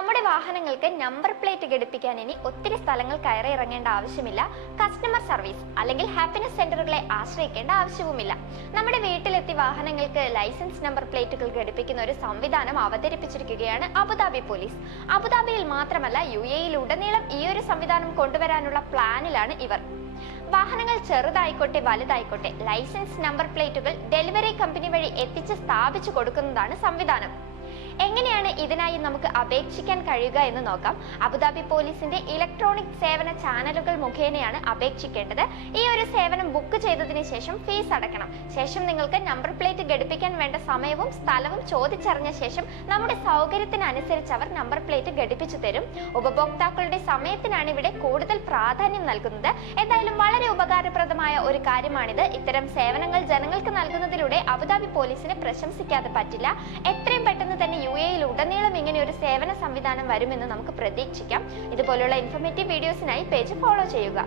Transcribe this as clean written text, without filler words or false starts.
നമ്മുടെ വാഹനങ്ങൾക്ക് number plate ഘടിപ്പിക്കാൻ ഇനി ഒത്തിരി സ്ഥലങ്ങൾ കയറി ഇറങ്ങേണ്ട ആവശ്യമില്ല. കസ്റ്റമർ സർവീസ് അല്ലെങ്കിൽ ഹാപ്പിനെസ് സെന്ററുകളെ ആശ്രയിക്കേണ്ട ആവശ്യവുമില്ല. നമ്മുടെ വീട്ടിലെത്തി വാഹനങ്ങൾക്ക് ലൈസൻസ് നമ്പർ പ്ലേറ്റുകൾ ഘടിപ്പിക്കുന്ന ഒരു സംവിധാനം അവതരിപ്പിച്ചിരിക്കുകയാണ് അബുദാബി പോലീസ്. അബുദാബിയിൽ മാത്രമല്ല UAE-യിലുടനീളം ഈ ഒരു സംവിധാനം കൊണ്ടുവരാനുള്ള പ്ലാനിലാണ് ഇവർ. വാഹനങ്ങൾ ചെറുതായിക്കോട്ടെ വലുതായിക്കോട്ടെ ലൈസൻസ് നമ്പർ പ്ലേറ്റുകൾ ഡെലിവറി കമ്പനി വഴി എത്തിച്ച് സ്ഥാപിച്ചു കൊടുക്കുന്നതാണ് സംവിധാനം. എങ്ങനെയാണ് ഇതിനായി നമുക്ക് അപേക്ഷിക്കാൻ കഴിയുക എന്ന് നോക്കാം. അബുദാബി പോലീസിന്റെ ഇലക്ട്രോണിക് സേവന ചാനലുകൾ മുഖേനയാണ് അപേക്ഷിക്കേണ്ടത്. ഈ ഒരു സേവനം ബുക്ക് ചെയ്തതിന് ശേഷം ഫീസ് അടയ്ക്കണം. ശേഷം നിങ്ങൾക്ക് നമ്പർ പ്ലേറ്റ് ഘടിപ്പിക്കാൻ വേണ്ട സമയവും സ്ഥലവും ചോദിച്ചറിഞ്ഞ ശേഷം നമ്മുടെ സൗകര്യത്തിനനുസരിച്ച് അവർ നമ്പർ പ്ലേറ്റ് ഘടിപ്പിച്ചു തരും. ഉപഭോക്താക്കളുടെ സമയത്തിനാണ് ഇവിടെ കൂടുതൽ പ്രാധാന്യം നൽകുന്നത്. എന്തായാലും വളരെ ഉപകാരപ്രദമായ ഒരു കാര്യമാണിത്. ഇത്തരം സേവനങ്ങൾ ജനങ്ങൾക്ക് നൽകുന്നതിലൂടെ അബുദാബി പോലീസിനെ പ്രശംസിക്കാതെ പറ്റില്ല. എത്രയും പെട്ടെന്ന് തന്നെ UAE-യിലുടനീളം ഇങ്ങനെ ഒരു സേവന സംവിധാനം വരുമെന്ന് നമുക്ക് പ്രതീക്ഷിക്കാം. ഇതുപോലുള്ള ഇൻഫോർമേറ്റീവ് വീഡിയോസിനായി പേജ് ഫോളോ ചെയ്യുക.